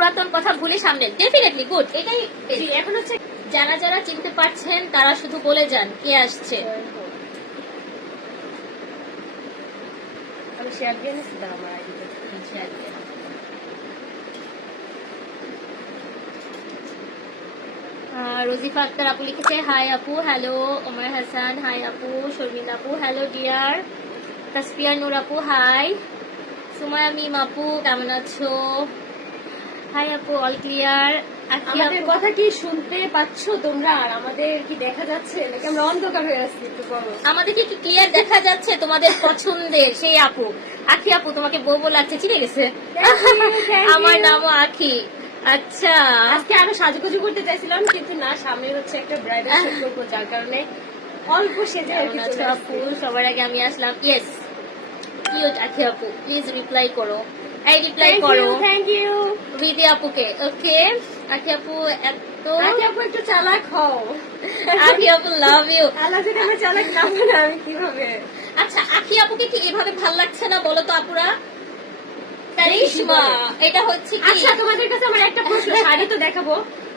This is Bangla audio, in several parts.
পুরাতন কথা ভুলে সামনে। ডেফিনেটলি গুড এটাই এখন হচ্ছে যারা যারা চিনতে পারছেন তারা শুধু বলে যান কে আসছে। আমি শেয়ার দিয়ে নিচ্ছি আমার আইডিতে আহ, রোজিফা আক্তার আপু লিখেছে হাই আপু হ্যালো ওমর হাসান হাই আপু শর্মিন আপু হ্যালো ডিয়ার তাসফিয়া নূর আপু হাই সুমায়া মিম আপু কেমন আছো? হাই আপু অল ক্লিয়ার আমাদের কথা কি শুনতে পাচ্ছ তোমরা? আর আমাদের কি দেখা যাচ্ছে? নাকি আমরা অন্ধকার হয়ে আসছি একটু বলো আমাদেরকে কি ক্লিয়ার দেখা যাচ্ছে তোমাদের পছন্দের? সেই আপু। আখি আপু তোমাকে বউ লাগছে চিনে গেছে. আমার নামও আখি। আচ্ছা। আজকে আরও সাজুগুজু করতে চাইছিলাম কিন্তু না সামনে হচ্ছে একটা ব্রাইডাল শুট করব যার কারণে অল্প সেজে আর কি কেমন আছো আপু? সবার আগে আমি আসলাম। ইয়েস কিউট আখি আপু প্লিজ রিপ্লাই করো। এই রিপ্লাই করো thank you. বিদি আপুকে ওকে আখি আপু এত আপু একটু চালাক হও আখি আপু লাভ ইউ আল্লাহ যদি আমার চালাক না আমি কীভাবে আচ্ছা আখি আপুকে কি এভাবে ভালো লাগছে না বলো তো আপুরা কারিশমা এটা হচ্ছে কি আচ্ছা তোমাদের কাছে আমার একটা প্রশ্ন শাড়ি তো দেখাবো।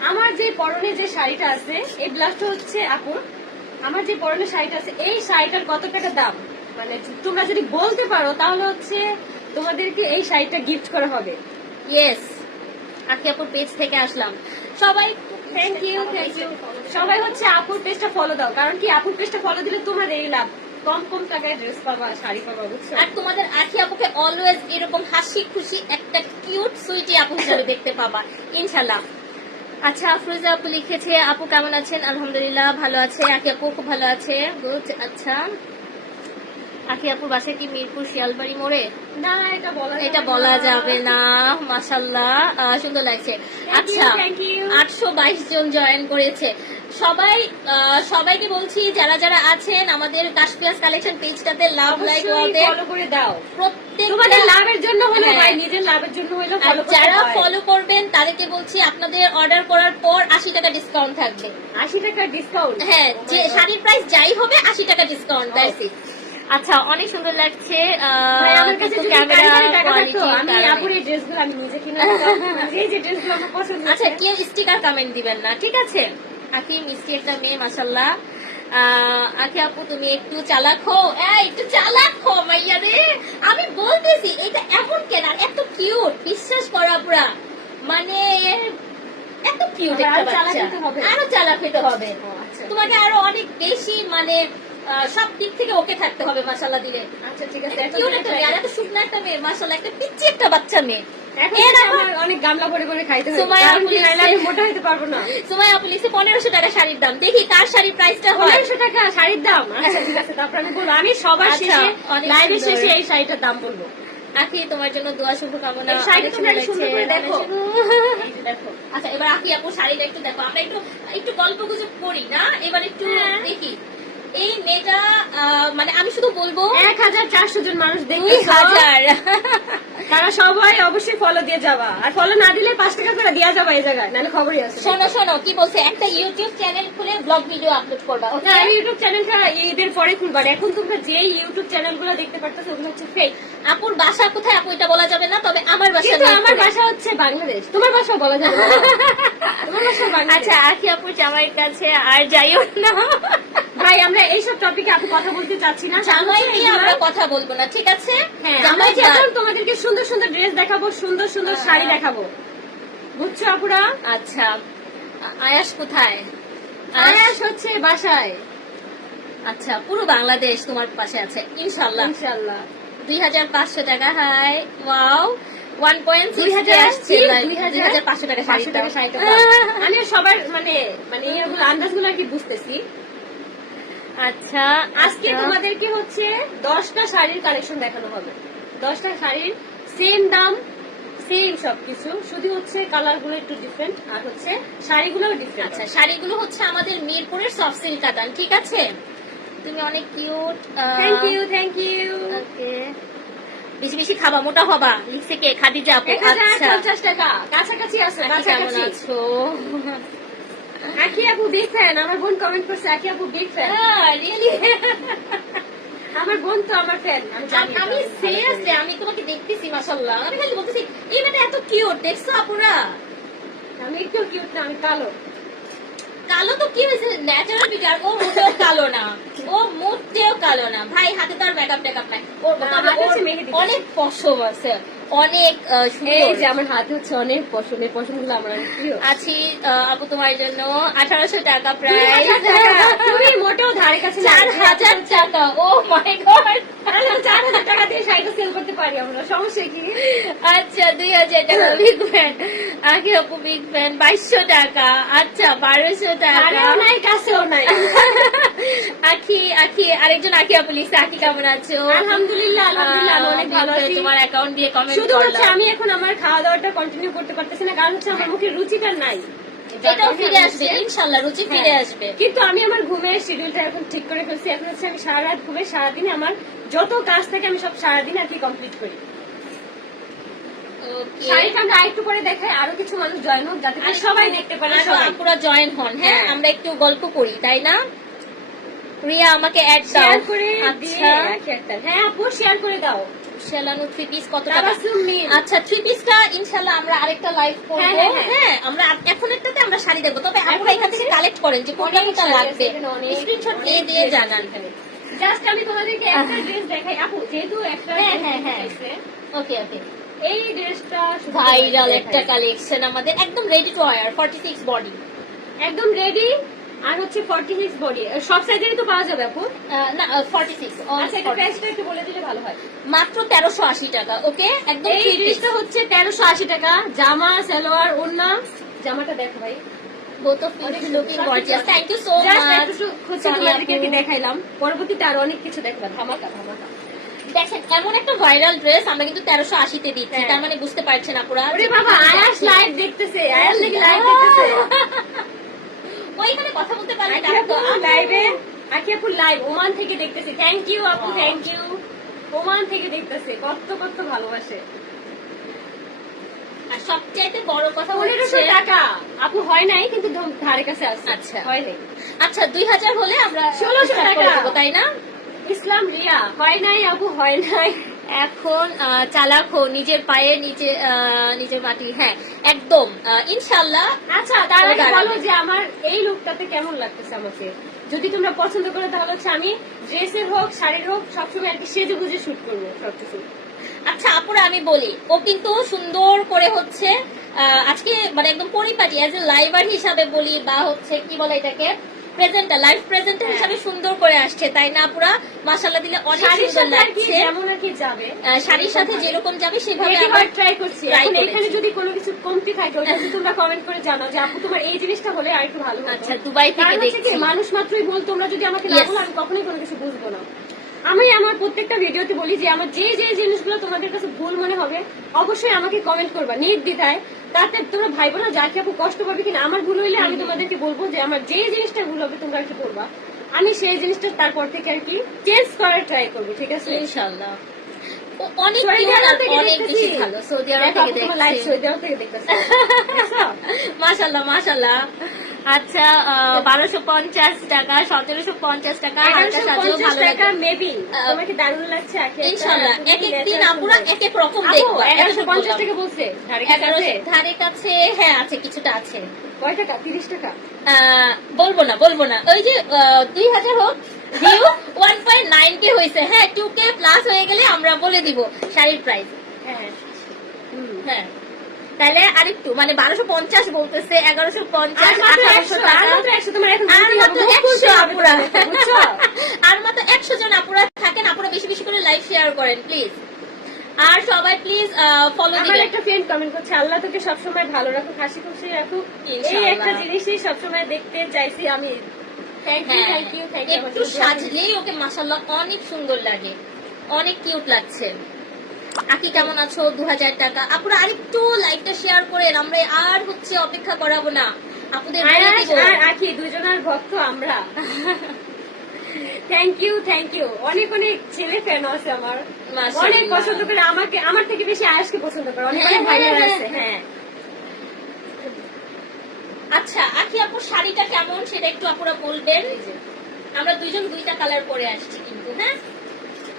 আমার যে পরনে যে শাড়িটা আছে এই ব্লাউজটা হচ্ছে আপুর আমার যে পরনে শাড়িটা আছে এই শাড়িটার কত টাকা দাম? মানে তোমরা যদি বলতে পারো তাহলে হচ্ছে তোমাদেরকে এই শাড়িটা গিফট করা হবে। ইয়েস আখি আপুর পেজ থেকে আসলাম। সবাই থ্যাংক ইউ থ্যাংক ইউ সবাই হচ্ছে আপুর পেজটা ফলো দাও কারণ কি আপুর পেজটা ফলো দিলে তোমার এই লাভ। কম কম টাকায় ড্রেস পাবা শাড়ি পাবা বুঝছ? আর তোমাদের আখি আপুকে অলওয়েজ এরকম হাসি খুশি একটা কিউট সুইটি আপু হিসাবে দেখতে পাবা ইনশাল্লাহ আচ্ছা আফরোজা আপু লিখেছে আপু কেমন আছেন? আলহামদুলিল্লাহ ভালো আছে। আখি আপু খুব ভালো আছে। গুড আচ্ছা। আখি আপুর বাসায় কি মিরপুর শিয়ালবাড়ি মোড়ে? না এটা বলা এটা বলা যাবে না মাসাল্লাহ সুন্দর লাগছে। আচ্ছা. আটশো বাইশ জন জয়েন করেছে। সবাই সবাইকে বলছি যারা যারা আছেন আমাদের কাশপিয়াস কালেকশন পেজটাতে লাভ লাইক ফলো করে দাও। প্রত্যেক তোমাদের লাভের জন্য হলো হ্যাঁ। ভাই নিজের লাভের জন্য হলো আর যারা ফলো করবেন তাদেরকে বলছি আপনাদের অর্ডার করার পর আশি টাকা ডিসকাউন্ট থাকবে। আশি টাকা ডিসকাউন্ট হ্যাঁ যে শাড়ির প্রাইস যাই হবে আশি টাকা ডিসকাউন্ট দ্যাটস ইট আচ্ছা অনেক সুন্দর লাগছে আহ, আমার কাছে ক্যামেরা কারিগরি টাকা থাকতো কোয়ালিটির আমি আপুর এই ড্রেসগুলো আমি নিজে কিনে নিতাম। যে যে ড্রেসগুলো আমার পছন্দ আচ্ছা কেউ স্টিকার কমেন্ট দিবেন না ঠিক আছে? আখি মিষ্টি একটা মেয়ে মাসাল্লাহ আখি আপু তুমি একটু চালাক? হো একটু চালাক হো মাইয়া রে। আমি বলতেছি এটা এমন কেন? এত কিউট বিশ্বাস করা পুরা। মানে এত কিউট একটা বাচ্চা। হবে। আরও চালাক হতে হবে। আচ্ছা। তোমাকে আরও অনেক বেশি মানে সব দিক থেকে ওকে থাকতে হবে মাসাল্লাহ দিলে। আচ্ছা ঠিক আছে কিউট একটা মেয়ে আর এত শুকনো একটা মেয়ে মাসাল্লাহ একটা পিচ্ছি একটা বাচ্চা মেয়ে। এখন এর থেকে আবার- আমার অনেক গামলা ভরে ভরে খাইতে হবে সুমাইয়া কারণ কি আপু নাইলে আমি লিখছে- মোটা হতে পারব না। সময় আপু পনেরোশো টাকা শাড়ির দাম। দেখি কার শাড়ির প্রাইসটা পনেরোশো টাকা শাড়ির দাম? আচ্ছা ঠিক আছে তারপর আমি বলব আমি সবার আচ্ছা, শেষে লাইভের শেষে এই শাড়িটার দাম বলব। তোমার জন্য দোয়া শুভকামনা দেখো। আচ্ছা এবার আপু শাড়িটা একটু দেখো। আমরা একটু একটু গল্প গুজব করি না? এবার একটু হ্যাঁ। দেখি। এই মেয়েটা মানে আমি শুধু বলব এক হাজার চারশো জন মানুষ দেখতেছ হাজার। তারা সবাই অবশ্যই ফলো দিয়ে যাবা। আর ফলো না দিলে পাঁচ টাকা করে দেওয়া যাবে এই জায়গায় নাহলে খবরই আছে শোনো শোনো কি বলছে? একটা ইউটিউব চ্যানেল খুলে ব্লগ ভিডিও আপলোড করবা ওকে আমি ইউটিউব চ্যানেলটা ঈদের পরে খুলবার এখন তোমরা যে ইউটিউব চ্যানেলগুলো দেখতে পারতেছো ওগুলো হচ্ছে ফেক আপুর বাসা কোথায়? আপু এটা বলা যাবে না তবে আমার বাসা কিন্তু আমার। বাসা হচ্ছে বাংলাদেশ। তোমার বাসা বলা যাবে না। তোমার বাসা বাংলাদেশ। আচ্ছা আখি আপুর জামাইয়ের কাছে আর যাইও না। ভাই আমরা এইসব টপিকে আপনি কথা বলতে চাচ্ছি না। জামাই নিয়ে আমরা কথা বলব না ঠিক আছে? হ্যাঁ জামাই। যখন তোমাদেরকে সুন্দর সুন্দর ড্রেস দেখাবো সুন্দর সুন্দর হ্যাঁ। শাড়ি দেখাবো। বুঝছ আপুরা? আচ্ছা আয়াস কোথায়? আয়াস? হচ্ছে বাসায়। আচ্ছা পুরো বাংলাদেশ তোমার পাশে আছে ইনশাল্লাহ ইনশাল্লাহ দুই হাজার পাঁচশো টাকা হাই ওয়াও। আমি সবার মানে মানে আন্দাজগুলো আর কি বুঝতেছি। আচ্ছা আজকে আচ্ছা। তোমাদেরকে হচ্ছে দশটা শাড়ির কালেকশন দেখানো হবে। দশটা শাড়ির সেম দাম সেম সবকিছু শুধু হচ্ছে কালারগুলো একটু ডিফারেন্ট আর হচ্ছে শাড়িগুলো ডিফারেন্ট আচ্ছা শাড়িগুলো হচ্ছে আমাদের মিরপুরের সফট সিল্ক কাতান ঠিক আছে? তুমি অনেক cute thank you thank you okay. বেশি বেশি খাবা মোটা হবা। লিখছে কে খাদিজা আপু আচ্ছা। পঞ্চাশ টাকা কাছাকাছি আছে কেমন কাছাকাছি। আছো? আকি আপু বিগ ফ্যান আমার বোন কমেন্ট করছে আকি আপু বিগ ফ্যান রিয়েলি আমার বোন তো আমার ফ্যান আমি সিরিয়াসলি আমি তোমাকে দেখতেছি মাশাআল্লাহ। আমি খালি বলতেছি এই মেয়েটা এত কিউট দেখছ আপুরা? আমি একটু কিউট না আমি কালো। কালো তো কি হয়েছে? ন্যাচারাল বিউটি আর ও মোটেও কালো না। ও মোটেও কালো না। ভাই হাতে তো আর মেকআপ টেকআপ নাই। ওর। অনেক পশম আছে। অনেক আহ, এই যে আমার হাতে হচ্ছে অনেক পশম এই পশমগুলো আমার অনেক প্রিয়। আছি আপু তোমার জন্য আঠারোশো টাকা প্রায়। তুমি মোটেও ধারে কাছে চার হাজার টাকা। ও মাই গড চার হাজার টাকা দিয়ে শাড়িটা সেল করতে পারি আমরা সমস্যা কি? আচ্ছা দুই হাজার টাকা বিগ ফ্যান আগে আপু বিগ ফ্যান বাইশশো টাকা। আচ্ছা বারোশো টাকা। ধারেও নাই কাছেও নাই। আখি আখি আরেকজন আখি আপু লিখছে আখি কেমন আছো? আলহামদুলিল্লাহ আলহামদুলিল্লাহ অনেক ভালো তোমার অ্যাকাউন্ট দিয়ে কমেন্ট শুধু হচ্ছে আমি এখন আমার খাওয়া দাওয়াটা কন্টিনিউ করতে পারতেছি না কারণ হচ্ছে আমার মুখে রুচিটা নাই। এটাও ফিরে আসবে ইনশাল্লাহ রুচি ফিরে হ্যাঁ। আসবে। কিন্তু আমি আমার ঘুমের শিডিউলটা এখন ঠিক করে ফেলছি। এখন হচ্ছে আমি সারা রাত ঘুমে সারাদিনে আমার যত কাজ থাকে আমি সব সারাদিন আর কি কমপ্লিট করি। শাড়িটা আমরা আরেকটু পরে দেখাই আরও কিছু মানুষ জয়েন হোক যাতে সবাই দেখতে পারে আপুরা জয়েন হন। হ্যাঁ হ্যাঁ। আমরা একটু গল্প করি তাই না? রিয়া আমাকে অ্যাড দাও। শেয়ার করে আচ্ছা। হ্যাঁ আপু শেয়ার করে দাও। শেলানু থ্রি পিস কত টাকা? আচ্ছা থ্রি পিসটা ইনশাল্লাহ আমরা আরেকটা লাইভ করব। হ্যাঁ, হ্যাঁ, হ্যাঁ। হ্যাঁ আমরা এখন একটাতে আমরা শাড়ি দেখব। তবে আপনারা এখান থেকে কালেক্ট করেন যে কোনটা কোনটা লাগবে। স্ক্রিনশট দিয়ে দিয়ে জানান। জাস্ট আমি তোমাদেরকে একটা ড্রেস দেখাই। আপু যেহেতু একটা হ্যাঁ, হ্যাঁ, হ্যাঁ। ওকে ওকে এই ড্রেসটা ভাইরাল একটা কালেকশন আমাদের। একদম রেডি টু ওয়্যার 46 বডি একদম রেডি আর হচ্ছে 46 বডি সব সাইজেরই তো পাওয়া যাবে আপু? না 46 all আচ্ছা এটা প্রাইসটা একটু বলে দিলে ভালো হয়। মাত্র 1380 টাকা ওকে? একদম এই ড্রেসটা হচ্ছে 1380 টাকা জামা সালোয়ার ওড়না। জামাটা দেখো ভাই। দেখাইলাম। পরবর্তীতে আরও অনেক কিছু দেখবা ধামাকা ধামাকা। দেখেন এমন একটা ভাইরাল ড্রেস আমরা কিন্তু তেরোশো আশিতে দিচ্ছি। হ্যাঁ। তার মানে বুঝতে পারছেন আপুরা ওরে বাবা আয়াস লাইভ দেখতেছে আয়াস লাইভ দেখতেছে? ওইখানে কথা বলতে আপু লাইভে আপু লাইভ ওমান থেকে দেখতেছে। থ্যাংক ইউ আপু থ্যাংক ইউ ওমান থেকে দেখতেছে কত কত ভালোবাসে। আর সবচাইতে বড় কথা পনেরোশো টাকা। আপু হয় নাই কিন্তু ধারে কাছে আছে। আচ্ছা। হয় নাই। আচ্ছা দুই হাজার হলে আমরা 1600 start করে টাকা। তাই না? ইসলাম রিয়া হয় নাই আপু হয় নাই। এখন চালাক হো নিজের পায়ে নিচে নিজের মাটি হ্যাঁ একদম ইনশাল্লাহ আচ্ছা তার আগে বলো যে আমার এই লুকটাতে কেমন লাগতেছে আমাকে? যদি তোমরা পছন্দ করো তাহলে হচ্ছে আমি ড্রেসের হোক শাড়ির হোক সবসময় আর কি সেজে বুঝে শুট করব সবকিছু। আচ্ছা আপুরা আমি বলি ও কিন্তু সুন্দর করে হচ্ছে আহ, আজকে মানে একদম পরিপাটি অ্যাজ এ লাইভার হিসাবে বলি বা হচ্ছে কি বলে এটাকে প্রেজেন্টার লাইভ প্রেজেন্টার হ্যাঁ। হিসাবে সুন্দর করে আসছে তাই না আপুরা মাসাল্লাহ দিলে অনেক সুন্দর লাগছে। যেমন আর কি যাবে? শাড়ির সাথে যেরকম যাবে সেভাবে হওয়ার ট্রাই করছি। এখন এখানে যদি কোনো কিছু কমতি থাকে ওটা তোমরা কমেন্ট করে জানাও যে আপু তোমার এই জিনিসটা হলে আর একটু ভালো। আচ্ছা দুবাই থেকে দেখছি। মানুষ মাত্রই বল তোমরা যদি আমাকে না বলো আমি কখনোই কোনো কিছু বুঝব না। আমি আমার প্রত্যেকটা ভিডিওতে বলি যে আমার যে যে জিনিসগুলো তোমাদের কাছে ভুল মনে হবে অবশ্যই আমাকে কমেন্ট করবা। নির্দ্বিধায় তাতে তোমরা ভাইবো না যা কি কষ্ট পাবে কিনা আমার ভুল হইলে আমি তোমাদেরকে বলব যে আমার যে জিনিসটা ভুল হবে তোমরা কি করবা। আমি সেই জিনিসটা তারপর থেকে আর কি চেঞ্জ করার ট্রাই করব ঠিক আছে? ইনশাল্লাহ অনেক বেশি ভালো সৌদি আরব থেকে। দেখছ? মাশাল্লাহ মাশাল্লাহ আচ্ছা বারোশো পঞ্চাশ টাকা সতেরোশো পঞ্চাশ টাকা হালকা সাজেও 1150 ভালো টাকা লাগে তোমাকে দারুণ লাগছে ইনশাল্লাহ এক এক দিন আপুরা এক এক রকম আপু, দেখব 1150 টাকা বলছে ধারে কাছে হ্যাঁ আছে কিছুটা আছে। কয় টাকা তিরিশ টাকা? আহ, বলব না বলব না। ওই যে দুই হাজার হোক view one point nine K হয়েছে হ্যাঁ টু কে প্লাস হয়ে গেলে আমরা বলে দিব শাড়ির প্রাইস হ্যাঁ হুম। হ্যাঁ। তাহলে আরেকটু মানে বারোশো পঞ্চাশ বলতেছে এগারোশো পঞ্চাশ আর মাত্র আঠারোশো আর মাত্র 100, তোমার এখন আর বলতেই মাত্র হবে, মুখ একশো জন আপুরা থাকেন আপুরা বেশি বেশি করে লাইভ শেয়ার করেন প্লিজ আর সবাই প্লিজ ফলো আমার একটা ফ্রেন্ড কমেন্ট করছে আল্লাহ তোকে সবসময় ভালো রাখুক হাসি খুশি রাখুক। এই একটা জিনিসই সবসময় দেখতে চাইছি আমি। Thank you thank you thank you একটু সাজলেই ওকে মাসাল্লাহ অনেক সুন্দর লাগে। অনেক কিউট লাগছে। আকি কেমন আছো? দু হাজার টাকা। আপুরা আরেকটু লাইভটা শেয়ার করেন আমরা আর হচ্ছে অপেক্ষা করাবো না। আপুদের আখি দুজনের ভক্ত আমরা। থ্যাংক ইউ থ্যাংক ইউ অনেক অনেক ছেলে ফ্যান আছে আমার। অনেক পছন্দ করে আমাকে আমার থেকে বেশি আয়াসকে পছন্দ করে। অনেক অনেক হ্যাঁ, হ্যাঁ, আছে হ্যাঁ। আচ্ছা আখি আপু শাড়িটা কেমন? সেটা একটু আপুরা বলবেন। আমরা দুইজন দুইটা কালার পরে আসছি কিন্তু হ্যাঁ?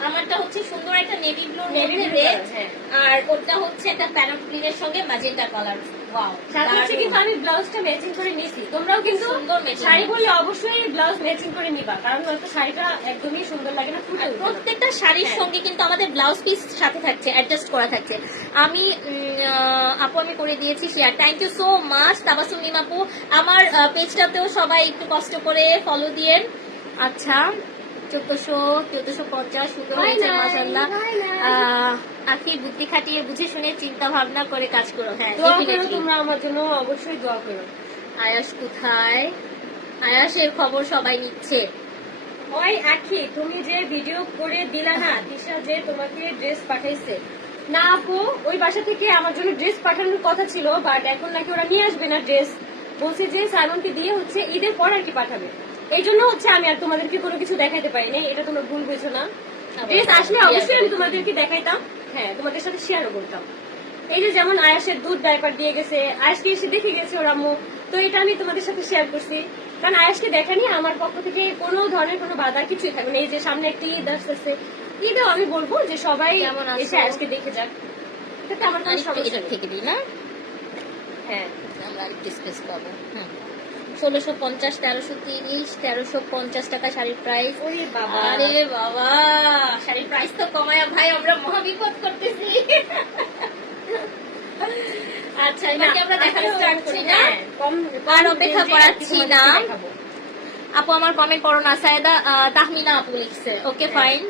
আমারটা হচ্ছে সুন্দর একটা navy blue Navy navy blue red হ্যাঁ। আর ওটা হচ্ছে একটা প্যারট গ্রিনের সঙ্গে ম্যাজেন্টা কালার সাথে কিন্তু আমি ব্লাউজটা ম্যাচিং করে নিয়েছি তোমরাও কিন্তু শাড়ি পরলে অবশ্যই ব্লাউজ ম্যাচিং করে নিবা কারণ হয়তো শাড়িটা একদমই সুন্দর লাগে না। প্রত্যেকটা শাড়ির হ্যাঁ। সঙ্গে কিন্তু আমাদের ব্লাউজ পিস সাথে থাকছে অ্যাডজাস্ট করা থাকছে। আমি আপু আমি করে দিয়েছি share thank you so much Tabassum Nim আমার পেজটাতেও সবাই একটু কষ্ট করে ফলো দিয়েন। আচ্ছা। চোদ্দশো চোদ্দশো পঞ্চাশ সুন্দর হয়েছে মাসাল্লাহ আখির বুদ্ধি খাটিয়ে বুঝে শুনে চিন্তা ভাবনা করে কাজ করো। হ্যাঁ। তোমরা আমার জন্য অবশ্যই দোয়া করো। আয়াস কোথায়? আয়াসের খবর সবাই নিচ্ছে। ওই আখি তুমি যে ভিডিও করে দিলা না দিশা যে তোমাকে ড্রেস পাঠাইছে। না আপু ওই বাসা থেকে আমার জন্য ড্রেস পাঠানোর কথা ছিল বাট এখন নাকি ওরা নিয়ে আসবে না ড্রেস বলছে যে সাইমনকে দিয়ে হচ্ছে ঈদের পর আর কি পাঠাবে। এই জন্য হচ্ছে আমি আর তোমাদেরকে কোনো কিছু দেখাইতে পারিনি এটা তোমরা ভুল বুঝো না। ড্রেস আসলে অবশ্যই আমি তোমাদেরকে দেখাইতাম। হ্যাঁ তোমাদের সাথে শেয়ারও করতাম। এই যে যেমন আয়াসের দুধ ডাইপার দিয়ে গেছে আয়াসকে এসে দেখে গেছে ওর আম্মু। তো এটা আমি তোমাদের সাথে শেয়ার করছি। কারণ আয়াসকে দেখানি আমার পক্ষ থেকে কোনো ধরনের কোনো বাধা কিছুই থাকবে না। এই যে সামনে একটা ঈদ আসতেছে ঈদেও আমি বলব যে সবাই এসে আয়াসকে দেখে যাক। এটাতে আমার কোনো সমস্যা। থেকে দিই না? হ্যাঁ। আমরা আরেকটু স্পেস পাবো। ষোলোশো পঞ্চাশ তেরোশো তিরিশ তেরোশো পঞ্চাশ টাকা শাড়ির প্রাইস ওরে বাবা। আরে বাবা শাড়ির প্রাইস তো কমায়া ভাই আমরা মহাবিপদ করতেছি। আচ্ছা এবার আমরা দেখানো স্টার্ট করি? না হ্যাঁ, কম আর অপেক্ষা করাচ্ছি না। আপু আমার কমেন্ট পড়ো না সায়দা তাহমিনা আপু লিখছে। ওকে হ্যাঁ। ফাইন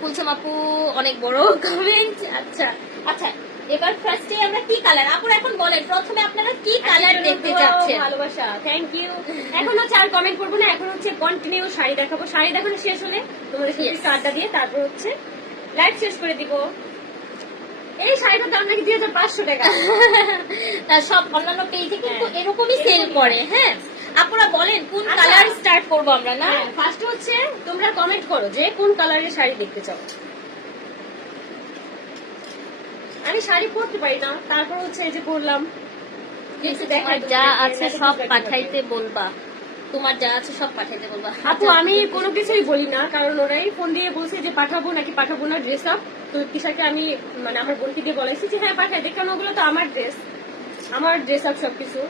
কুলসুম আপু অনেক বড় কমেন্ট আচ্ছা আচ্ছা এবার ফার্স্টে আমরা কি কালার আপুর এখন বলেন প্রথমে আপনারা কি কালার দেখতে চাচ্ছেন? ভালোবাসা থ্যাংক ইউ এখন হচ্ছে আর কমেন্ট করব না এখন হচ্ছে কন্টিনিউ শাড়ি দেখাবো। শাড়ি দেখানো শেষ হলে তোমাদের সাথে. দিয়ে তারপর হচ্ছে লাইভ শেষ করে দিব। এই শাড়িটার দাম নাকি দুই হাজার পাঁচশো টাকা। তা সব অন্যান্য পেজে কিন্তু হ্যাঁ। এরকমই সেল করে হ্যাঁ। আপুরা বলেন কোন আচ্ছা। কালার স্টার্ট করব আমরা না? ফার্স্ট হচ্ছে তোমরা কমেন্ট করো যে কোন কালারের শাড়ি দেখতে চাও। আমি শাড়ি পরতে পারি না। তারপর হচ্ছে এই যে পড়লাম তোমার যা আছে সব পাঠাইতে বলবা। তোমার যা আছে সব পাঠাইতে বলবা। আপু আমি কোনো কিছুই বলি না কারণ ওরাই ফোন দিয়ে বলছে যে পাঠাবো নাকি পাঠাবো না ড্রেস আপ তো তিশাকে আমি মানে আমার বোনকে দিয়ে বলাইছি যে হ্যাঁ পাঠাই দেখ কারণ ওগুলো তো আমার ড্রেস আমার ড্রেস আপ সবকিছু।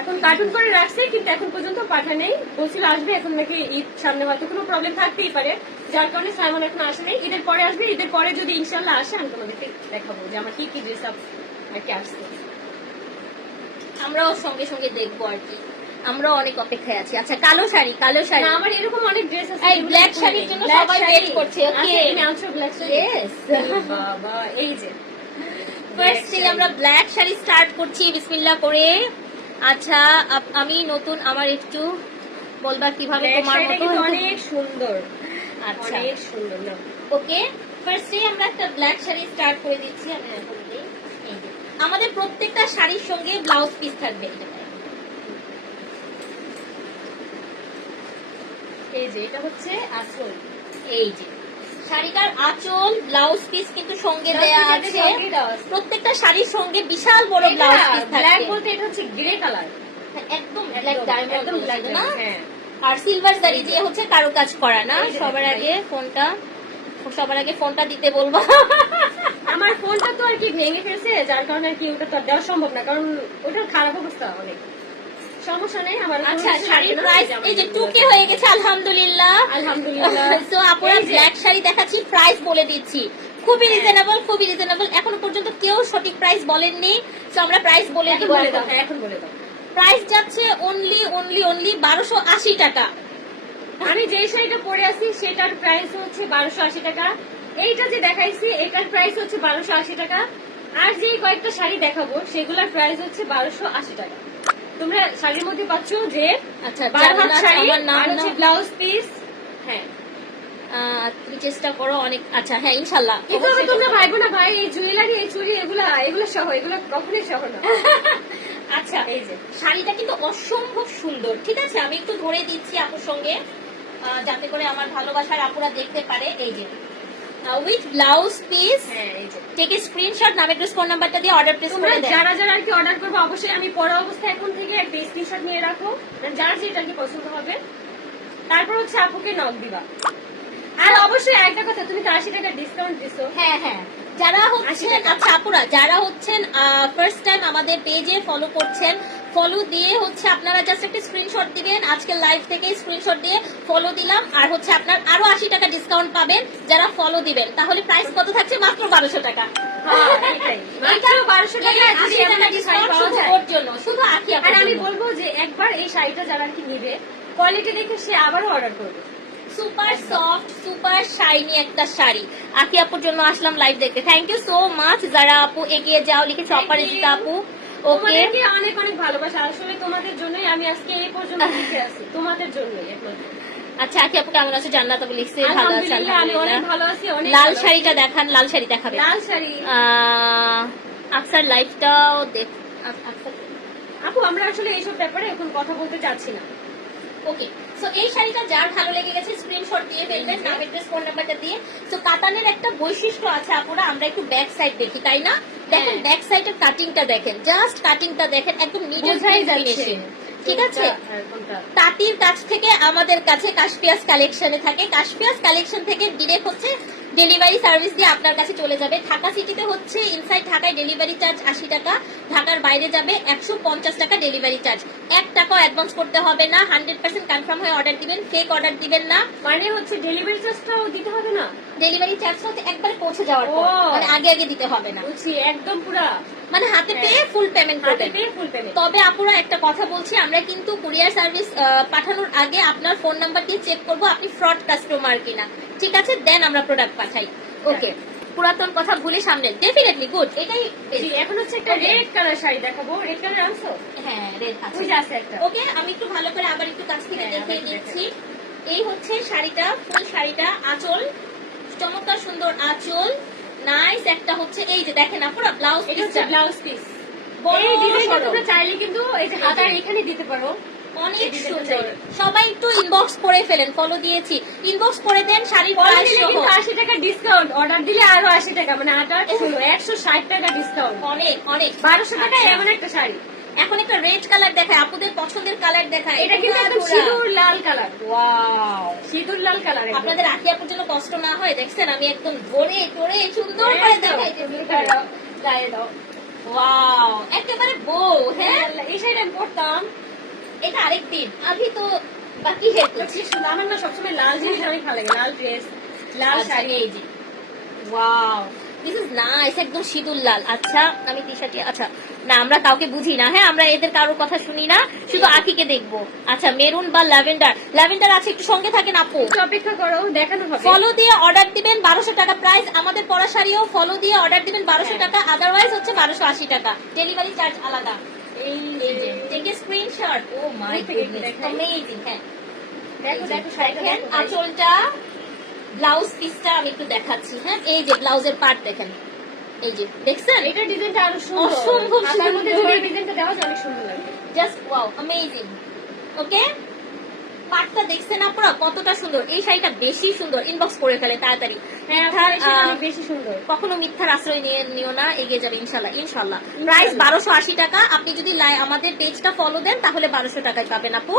এখন কার্টুন করে রাখছে কিন্তু এখন পর্যন্ত পাঠা নেই। বলছিল আসবে এখন নাকি ঈদ সামনে হয়তো কোনো প্রবলেম থাকতেই পারে। যার কারণে সাইমন এখন আসে নেই। ঈদের পরে আসবে ঈদের পরে যদি ইনশাল্লাহ আসে আমি তোমাদেরকে দেখাবো যে আমার কি কি ড্রেস আপ আর কি আসছে। আমরাও সঙ্গে সঙ্গে দেখব আর কি। আমরাও অনেক অপেক্ষায় আছি। আচ্ছা কালো শাড়ি কালো শাড়ি। না আমার এরকম অনেক ড্রেস আছে এই আমি শাড়ির জন্য সবাই wait করছে, okay? আচ্ছা, তুমি আনছো black শাড়ি? Yes. বাবা, এই যে। ফার্স্ট। আমরা ব্ল্যাক শাড়ি স্টার্ট করছি বিসমিল্লাহ করে। আচ্ছা আমি নতুন আমার একটু বলবা কীভাবে তোমার মতো অনেক সুন্দর। আচ্ছা। অনেক সুন্দর ওকে ফার্স্টে আমরা একটা ব্ল্যাক শাড়ি স্টার্ট করে দিচ্ছি আমি এখন। আমাদের প্রত্যেকটা শাড়ির সঙ্গে ব্লাউজ পিস থাকবে। এই যে এটা হচ্ছে আসল এই যে। শাড়িটার আঁচল ব্লাউজ পিস কিন্তু সঙ্গে দেয়া আছে। প্রত্যেকটা শাড়ির সঙ্গে বিশাল বড় ব্লাউজ পিস ব্ল্যাক বলতে এটা হচ্ছে গ্রে কালার একদম ব্ল্যাক ডায়মন্ড ব্ল্যাক না? হ্যাঁ। আর সিলভার জারি দিয়ে হচ্ছে কারও কাজ করা না সবার আগে ফোনটা সবার আগে ফোনটা দিতে বলব। আমার ফোনটা তো আর কি ভেঙে ফেলছে যার কারণে আর কি ওটা তো দেওয়া সম্ভব না কারণ ওটার খারাপ অবস্থা অনেক। সমস্যা নেই আমার আচ্ছা শাড়ির প্রাইস এই যে টুকে হয়ে গেছে আলহামদুলিল্লাহ। আলহামদুলিল্লাহ। তো আপুরা ব্ল্যাক শাড়ি দেখাচ্ছি প্রাইস বলে দিচ্ছি। খুবই। রিজনেবল খুবই রিজনেবল এখনও পর্যন্ত কেউ সঠিক প্রাইস বলেননি। তো আমরা প্রাইস বলে এখন বলে দাও এখন বলে দাও। প্রাইস যাচ্ছে অনলি অনলি অনলি বারোশো আশি টাকা। আমি যে শাড়িটা পরে আছি সেটার প্রাইস হচ্ছে বারোশো আশি টাকা। এইটা যে দেখাইছি এটার প্রাইস হচ্ছে বারোশো আশি টাকা। আর যে কয়েকটা শাড়ি দেখাবো সেগুলোর প্রাইস হচ্ছে বারোশো আশি টাকা। তোমরা শাড়ির মধ্যে পাচ্ছ যে আচ্ছা বারো হাত শাড়ি আর হচ্ছে ব্লাউজ পিস হ্যাঁ। তুমি চেষ্টা করো অনেক আচ্ছা হ্যাঁ ইনশাল্লাহ কিন্তু অবশ্যই তোমরা ভাইবো না ভাই? এই জুয়েলারি এই চুড়ি এগুলা এগুলো সহ এগুলো কখনোই সহ না। আচ্ছা এই যে। শাড়িটা কিন্তু অসম্ভব সুন্দর ঠিক আছে? আমি একটু ধরে দিচ্ছি আপুর সঙ্গে যাতে করে আমার ভালোবাসার আপুরা দেখতে পারে। এই যে উইথ ব্লাউজ পিস স্ক্রিনশট নামে ফোন নাম্বারটা দিয়ে অর্ডার প্লেস করে দেন। যারা যারা আর কি অর্ডার করব অবশ্যই আমি অবস্থায় এখন থেকে একটা স্ক্রিনশট নিয়ে রাখো যার যেটা আর কি পছন্দ হবে। তারপর হচ্ছে আপুকে নক দিবা। আর অবশ্যই একটা কথা তুমি তো আশি টাকা ডিসকাউন্ট দিছো। হ্যাঁ হ্যাঁ। যারা হচ্ছেন আচ্ছা আপুরা যারা হচ্ছেন ফার্স্ট টাইম আমাদের পেজে ফলো করছেন ফলো দিয়ে হচ্ছে আপনারা জাস্ট একটা স্ক্রিনশট দিবেন। আজকে লাইভ থেকে স্ক্রিনশট দিয়ে ফলো দিলাম। আর হচ্ছে আপনার আরও আশি টাকা ডিসকাউন্ট পাবেন যারা ফলো দিবেন। তাহলে প্রাইস কত থাকছে? মাত্র বারোশো টাকা। হ্যাঁ, এটাই। মাত্র 1200 টাকায় যদি আশি এমন টাকা একটা শাড়ি ডিসকাউন্ট পাওয়া শুধু যায়। ওর জন্য শুধু আখি আর আমি বলব যে একবার এই শাড়িটা যারা কি নিবে কোয়ালিটি দেখে সে আবারও অর্ডার করবে। সুপার সফট সুপার শাইনি একটা শাড়ি। আকি আপুর জন্য আসলাম লাইভ দেখতে। থ্যাংক ইউ সো মাচ যারা আপু এগিয়ে যাও লিখেছে অপরাজিতা. আপু। ওকে। অনেক অনেক ভালোবাসা। আসলে তোমাদের জন্যই আমি আজকে এই পর্যন্ত লিখে আছি। তোমাদের জন্যই। আচ্ছা আকি আপু কেমন আছে? জান্নাত আপু লিখছে ভালো আছে আলহামদুলিল্লাহ লাল শাড়িটা দেখান লাল শাড়ি দেখাবে। লাল শাড়ি। আকসার লাইফটাও দেখ আপু আমরা আসলে এইসব ব্যাপারে এখন কথা বলতে চাচ্ছি না। ওকে সো এই শাড়িটা যার ভালো লেগে গেছে স্ক্রিনশট দিয়ে ফেলবেন নাম অ্যাড্রেস ফোন নাম্বারটা দিয়ে। সো কাতানের একটা বৈশিষ্ট্য আছে আপুরা আমরা একটু ব্যাক সাইড দেখি তাই না? দেখেন হ্যাঁ। ব্যাক সাইডের কাটিংটা দেখেন জাস্ট কাটিংটা দেখেন একদম নিজের ফিনিশিং ঠিক আছে? কোনটা। তাঁতির কাছ থেকে আমাদের কাছে কাশপিয়াস কালেকশনে থাকে। কাশপিয়াস কালেকশন থেকে ডিরেক্ট হচ্ছে ডেলিভারি সার্ভিস দিয়ে আপনার কাছে চলে যাবে। ঢাকা সিটিতে হচ্ছে ইনসাইড ঢাকায় ডেলিভারি চার্জ আশি টাকা ঢাকার বাইরে যাবে একশো পঞ্চাশ টাকা ডেলিভারি চার্জ এক টাকাও অ্যাডভান্স করতে হবে না হান্ড্রেড পার্সেন্ট কনফার্ম হয়ে অর্ডার দিবেন ফেক অর্ডার দিবেন না। মানে হচ্ছে ডেলিভারি চার্জটাও দিতে হবে না? ডেলিভারি চার্জটা হচ্ছে একবারে পৌঁছে যাওয়ার পর। মানে আগে আগে দিতে হবে না। বলছি একদম পুরা। মানে হাতে হ্যাঁ। পেয়ে ফুল পেমেন্ট করবেন। পেয়ে ফুল পেমেন্ট তবে আপুরা একটা কথা বলছি আমরা কিন্তু কুরিয়ার সার্ভিস পাঠানোর আগে আপনার ফোন নাম্বার দিয়ে চেক করব আপনি ফ্রড কাস্টমার কিনা। ঠিক আছে? দেন আমরা প্রোডাক্ট পাঠাই। ওকে পুরাতন কথা ভুলে সামনে। ডেফিনেটলি গুড এটাই এখন হচ্ছে একটা রেড কালার শাড়ি দেখাবো। রেড কালার আনছো? হ্যাঁ রেড আছে। একটা। ওকে আমি একটু ভালো করে আবার একটু কাছ থেকে হ্যাঁ, দেখে দিচ্ছি এই হচ্ছে শাড়িটা ফুল শাড়িটা আঁচল। চমৎকার সুন্দর আঁচল। নাইস একটা হচ্ছে এই যে দেখেন আপুরা ব্লাউজ হচ্ছে ব্লাউজ পিস বড় ডিজাইনটা তোমরা চাইলে কিন্তু এই যে হাতার এখানে দিতে পারো। অনেক সুন্দর। সবাই একটু ইনবক্স করে ফেলেন ফলো দিয়েছি। ইনবক্স করে দেন শাড়ির প্রাইস দিলে সহ। কিন্তু আশি টাকা ডিসকাউন্ট অর্ডার দিলে আরও আশি টাকা মানে আট আট ষোলো একশো ষাট টাকা ডিসকাউন্ট অনেক অনেক। বারোশো টাকা আচ্ছা। এমন একটা শাড়ি। এখন একটা রেড কালার দেখায় আপুদের পছন্দের কালার দেখায়। এটা কিন্তু একদম সিঁদুর লাল কালার ওয়াও সিঁদুর লাল কালার আপনাদের আখি আপুর জন্য কষ্ট না হয় দেখছেন? আমি একদম ধরে ধরে সুন্দর করে একদম, দেখাই করে দাও ওয়াও একেবারে বউ হ্যাঁ? এই শাড়িটা আমি পরতাম। এটা আরেকদিন। আমি তো বাকি হে তো। আমার না সবসময় লাল জিনিস অনেক ভালো লাগে। লাল ড্রেস লাল আচ্ছা, শাড়ি এই যে। ওয়াও দিস ইজ নাইস একদম সিঁদুর লাল। আচ্ছা আমি টি আচ্ছা না আমরা কাউকে বুঝি না হ্যাঁ? আমরা এদের কারোর কথা শুনি না শুধু আখিকে দেখব। আচ্ছা মেরুন বা ল্যাভেন্ডার? ল্যাভেন্ডার আছে একটু সঙ্গে থাকেন আপু। অপেক্ষা করো দেখানো হবে। ফলো দিয়ে অর্ডার দিবেন বারোশো টাকা প্রাইস আমাদের শাড়িও ফলো দিয়ে অর্ডার দিবেন বারোশো হ্যাঁ। টাকা। আদারওয়াইজ হচ্ছে বারোশো আশি টাকা। ডেলিভারি চার্জ আলাদা। Screenshot oh my goodness amazing হ্যাঁ দেখো দেখো দেখেন আঁচলটা ব্লাউজ পিসটা আমি একটু দেখাচ্ছি হ্যাঁ? এই যে ব্লাউজের পার্ট দেখেন। এই যে দেখছেন? এটা ডিজাইনটা আরও সুন্দর। অসম্ভব মধ্যে সুন্দর। যদি এই ডিজাইনটা দেওয়া যায় অনেক সুন্দর লাগবে। জাস্ট ওয়াও অ্যামেজিং ওকে পাটটা দেখছেন আপনারা? কতটা সুন্দর। এই শাড়িটা বেশি সুন্দর। ইনবক্স করে ফেলে তাড়াতাড়ি। হ্যাঁ কখনো মিথ্যার আশ্রয় নিয়ে নিও না এগিয়ে যাবে ইনশাল্লাহ ইনশাল্লাহ। প্রাইস বারোশো আশি টাকা। আপনি যদি লাই- আমাদের পেজটা ফলো দেন তাহলে বারোশো টাকায় পাবেন আপু।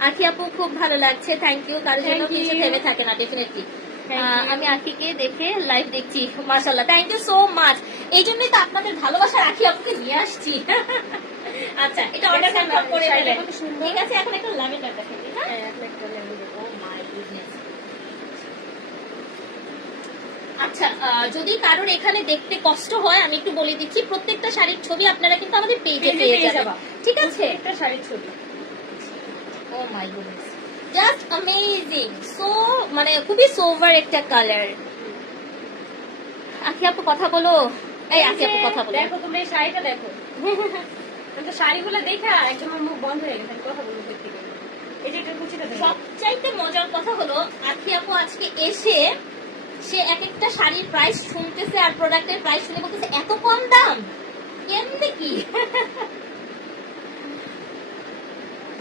আখি আপু খুব ভালো লাগছে থ্যাংক ইউ কারোর জন্য কিছু থেমে থাকে না ডেফিনেটলি. আমি আখিকে দেখে লাইভ দেখছি মার্শাল্লাহ থ্যাংক ইউ সো মাচ এই জন্যই তো আপনাদের ভালোবাসার আখি আপুকে নিয়ে আসছি। আচ্ছা এটা অর্ডার কনফার্ম করে সুন্দর? ঠিক আছে এখন একটা ল্যাভেন্ডার দেখেন হ্যাঁ? হ্যাঁ, একটা লেমন দেবেন। Oh my আচ্ছা যদি কারোর এখানে দেখতে কষ্ট হয় আমি একটু বলে দিচ্ছি প্রত্যেকটা শাড়ির ছবি আপনারা কিন্তু আমাদের পেজে পেয়ে যাবেন। ঠিক আছে? একটা শাড়ির ছবি। ও my goodness just amazing so মানে খুবই সোভার একটা কালার আখি আপু কথা বলো। এই আখি আপু কথা বলো। দেখো তুমি শাড়িটা দেখো। তো শাড়িগুলো দেখা একদম মুখ বন্ধ হয়ে গেছে কথা বলব সবচাইতে মজার কথা হলো আখি আপু আজকে এসে সে এক একটা শাড়ির প্রাইস শুনতেছে আর প্রোডাক্টের প্রাইস শুনে বলতেছে এত কম দাম? কেমনে কি?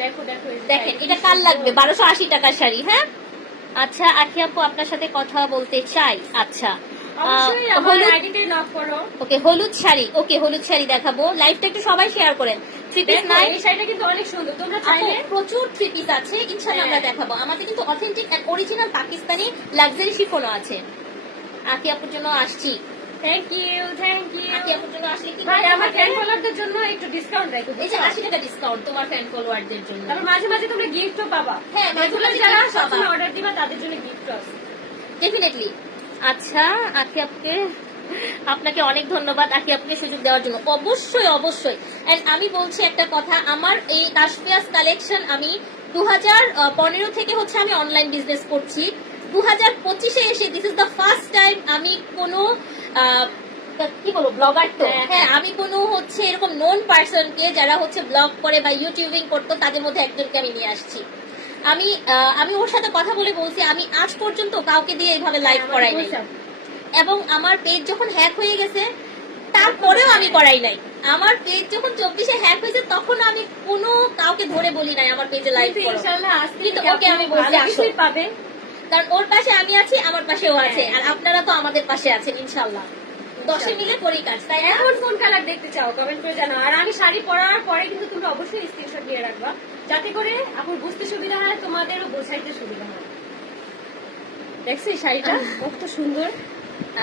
দেখো দেখো দেখেন এটা কি কার লাগবে? বারোশো আশি টাকার শাড়ি হ্যাঁ? আচ্ছা আখি আপু আপনার সাথে কথা বলতে চাই। আচ্ছা ওকে হলুদ শাড়ি ওকে হলুদ শাড়ি দেখাবো। লাইভটা একটু সবাই শেয়ার করেন। থ্রি পিস নাই এই শাড়িটা কিন্তু অনেক সুন্দর। তোমরা চাইলে প্রচুর থ্রি পিস আছে ইনশাল্লাহ আমরা হ্যাঁ। দেখাবো। আমাদের কিন্তু অথেন্টিক অরিজিনাল পাকিস্তানি লাক্সারি শিফনও আছে। আকি আপুর জন্য আসছি। থ্যাংক ইউ থ্যাংক ইউ আকি আপুর জন্য আসলে কি ভাই আমার ফ্যান ফলোয়ারদের জন্য একটু ডিসকাউন্ট রাখো এই যে আশি টাকা ডিসকাউন্ট তোমার ফ্যান ফলোয়ারদের জন্য। তারপর মাঝে মাঝে তোমরা গিফটও পাবা। হ্যাঁ, মাঝে মাঝে যারা সবসময় অর্ডার দিবা তাদের জন্য গিফট আছে। ডেফিনেটলি আচ্ছা আকি আপুকে আপনাকে অনেক ধন্যবাদ আকি আপনাকে সুযোগ দেওয়ার জন্য। অবশ্যই অবশ্যই। এন্ড আমি বলছি একটা কথা আমার এই কাশপিয়াস কালেকশন আমি দু থেকে হচ্ছে আমি অনলাইন বিজনেস করছি। দু হাজার পঁচিশে এসে this is the first time আমি কোনো কি বলব ব্লগার তো? হ্যাঁ, হ্যাঁ আমি কোনো হচ্ছে এরকম নোন পার্সনকে যারা হচ্ছে ব্লগ করে বা ইউটিউবিং করতো তাদের মধ্যে একজনকে আমি নিয়ে আসছি। আমি আমি ওর সাথে কথা বলে বলছি আমি আজ পর্যন্ত কাউকে দিয়ে এইভাবে লাইভ হ্যাঁ, করাই নাই এবং আমার পেজ যখন হ্যাক হয়ে গেছে তারপরেও আমি করাই নাই। আমার পেজ যখন চব্বিশে হ্যাক হয়েছে তখন আমি কোনো কাউকে ধরে বলি নাই আমার পেজে লাইভ কিন্তু ওকে আমি বলছি। পাবে। কারণ ওর পাশে আমি আছি আমার পাশেও আছে হ্যাঁ। আর আপনারা তো আমাদের পাশে আছেন ইনশাল্লাহ দশে মিলে করি কাজ তাই এখন কোন কালার দেখতে চাও? কমেন্ট করে জানাও। আর আমি শাড়ি পরার পরে কিন্তু তোমরা অবশ্যই স্ক্রিনশট নিয়ে রাখবা যাতে করে আপনি বুঝতে সুবিধা হয় তোমাদেরও বোঝাইতে সুবিধা হয়। দেখছ শাড়িটা? কত সুন্দর।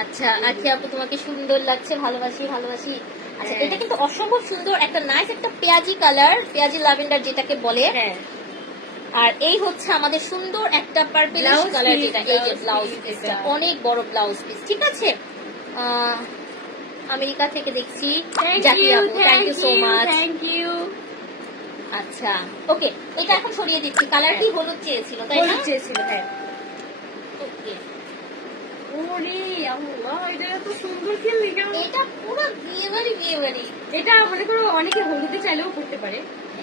আচ্ছা আচ্ছা আপু তোমাকে সুন্দর লাগছে ভালোবাসি ভালোবাসি। আচ্ছা হ্যাঁ। এটা কিন্তু অসম্ভব সুন্দর একটা নাইস একটা পেঁয়াজি কালার পেঁয়াজি লাভেন্ডার যেটাকে বলে। হ্যাঁ। আর এই হচ্ছে আমাদের সুন্দর একটা পার্পেলিশ কালার যেটা এই যে ব্লাউজ পিসটা অনেক বড় ব্লাউজ পিস ঠিক আছে? আমেরিকা থেকে দেখছি। থ্যাংক জাকি ইউ আপু thank you so much thank you আচ্ছা ওকে এটা এখন সরিয়ে দিচ্ছি। কালার কি হলুদ চেয়েছিল তাই না? হলুদ চেয়েছিল হ্যাঁ। ওরে আল্লাহ এটা এত সুন্দর খেললি কেমন? এটা পুরো বিয়ে বাড়ি বিয়ে বাড়ি এটা মনে করো অনেকে হলুদে চাইলেও করতে পারে।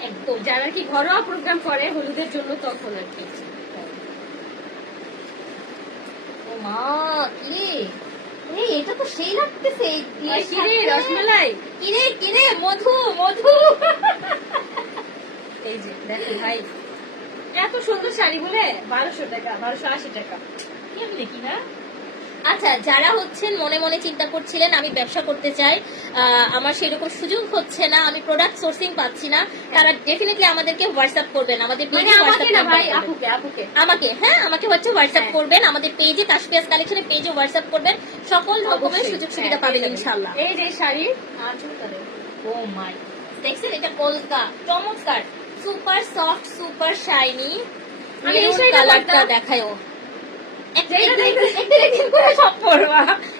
একদম যারা কি ঘরোয়া প্রোগ্রাম করে হলুদের জন্য তখন আর কি। ও মা কি? এই এটা তো সেই লাগতেছে এই বিয়ের আর কি রে সাথে। রসমালাই? কিরে কিরে মধু মধু। এই যে দেখো ভাই এত সুন্দর শাড়ি বলে বারোশো টাকা বারোশো আশি টাকা। কেমনে কি না? আচ্ছা যারা হচ্ছেন মনে মনে চিন্তা করছিলেন আমি ব্যবসা করতে চাই আমার সেরকম সুযোগ হচ্ছে না আমি প্রোডাক্ট সোর্সিং পাচ্ছি না তারা ডেফিনেটলি আমাদেরকে হোয়াটসঅ্যাপ করবেন আমাদের মানে পেজে আমাকে হোয়াটসঅ্যাপ না ভাই নাম্বার আপুকে আপুকে। আমাকে হ্যাঁ আমাকে হচ্ছে হোয়াটসঅ্যাপ হ্যাঁ। করবেন আমাদের পেজে তাসপিয়াস কালেকশনের পেজে হোয়াটসঅ্যাপ করবেন সকল রকমের সুযোগ সুবিধা হ্যাঁ, পাবেন পেয়ে ইনশাআল্লাহ। এই যে শাড়ি ও মাই দেখছেন এটা কলকা চমৎকার সুপার সফট সুপার শাইনি আমি এই শাড়িটা কালারটা দেখায়ও।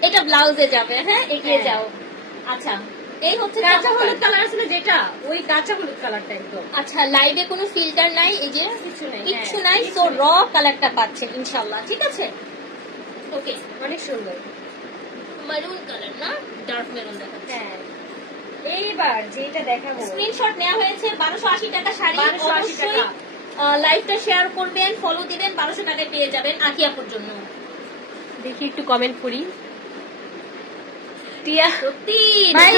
এটা ব্লাউজে যাবে হ্যাঁ? এগিয়ে হ্যাঁ। যাও। আচ্ছা এই হচ্ছে কাঁচা হলুদ কালার আছে যেটা ওই কাঁচা হলুদ কালারটা একদম আচ্ছা লাইভে কোনো ফিল্টার নাই এই যে কিছু নেই কিচ্ছু হ্যাঁ, নাই কিছু সো নেই। র কালারটা পাচ্ছেন ইনশাআল্লাহ ঠিক আছে? ওকে অনেক সুন্দর। মেরুন কালার না? ডার্ক মেরুন দেখাচ্ছে। এইবার যেটা দেখাবো। স্ক্রিনশট নেওয়া হয়েছে বারোশো আশি টাকা শাড়ি 1280 অবশ্যই টাকা। লাইভটা শেয়ার করবেন ফলো দিবেন বারোশো টাকায় পেয়ে যাবেন আকিয়াপুর জন্য। দেখি একটু কমেন্ট করি। টিয়া সত্যি? ভাই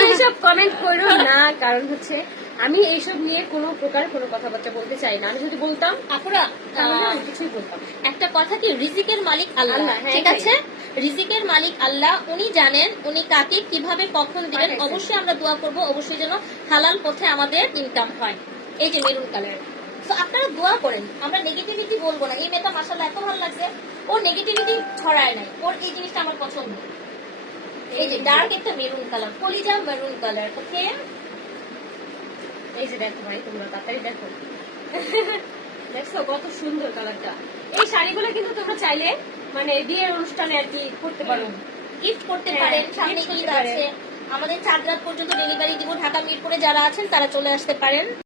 কমেন্ট করো না কারণ হচ্ছে আমি এইসব নিয়ে কোনো প্রকার কোনো কথাবার্তা বলতে চাই না। আমি যদি বলতাম আপুরা কিছুই একটা কথা কি? রিজিকের মালিক আল্লাহ হ্যাঁ, ঠিক আছে? রিজিকের মালিক আল্লাহ উনি জানেন উনি কাকে কীভাবে কখন দিবেন। অবশ্যই আমরা দোয়া করব অবশ্যই যেন হালাল পথে আমাদের ইনকাম হয়। এই যে মেরুন কালার তো আপনারা দোয়া করেন। আমরা নেগেটিভিটি বলব না। এই মেয়েটা মাসাল্লাহ এত ভালো লাগছে। ও নেগেটিভিটি ছড়ায় নাই। ওর এই জিনিসটা আমার পছন্দ। এই যে ডার্ক একটা মেরুন কালার কলিজা মেরুন কালার ওকে এই যে দেখো ভাই তোমরা তাড়াতাড়ি দেখো। দেখছ কত সুন্দর কালারটা এই শাড়িগুলো কিন্তু তোমরা চাইলে মানে বিয়ের অনুষ্ঠানে আর কি করতে পারো। গিফট করতে হ্যাঁ, পারেন। সামনে ঈদ আছে। আমাদের চার রাত পর্যন্ত ডেলিভারি দিব। ঢাকা মিরপুরে যারা আছেন তারা চলে আসতে পারেন।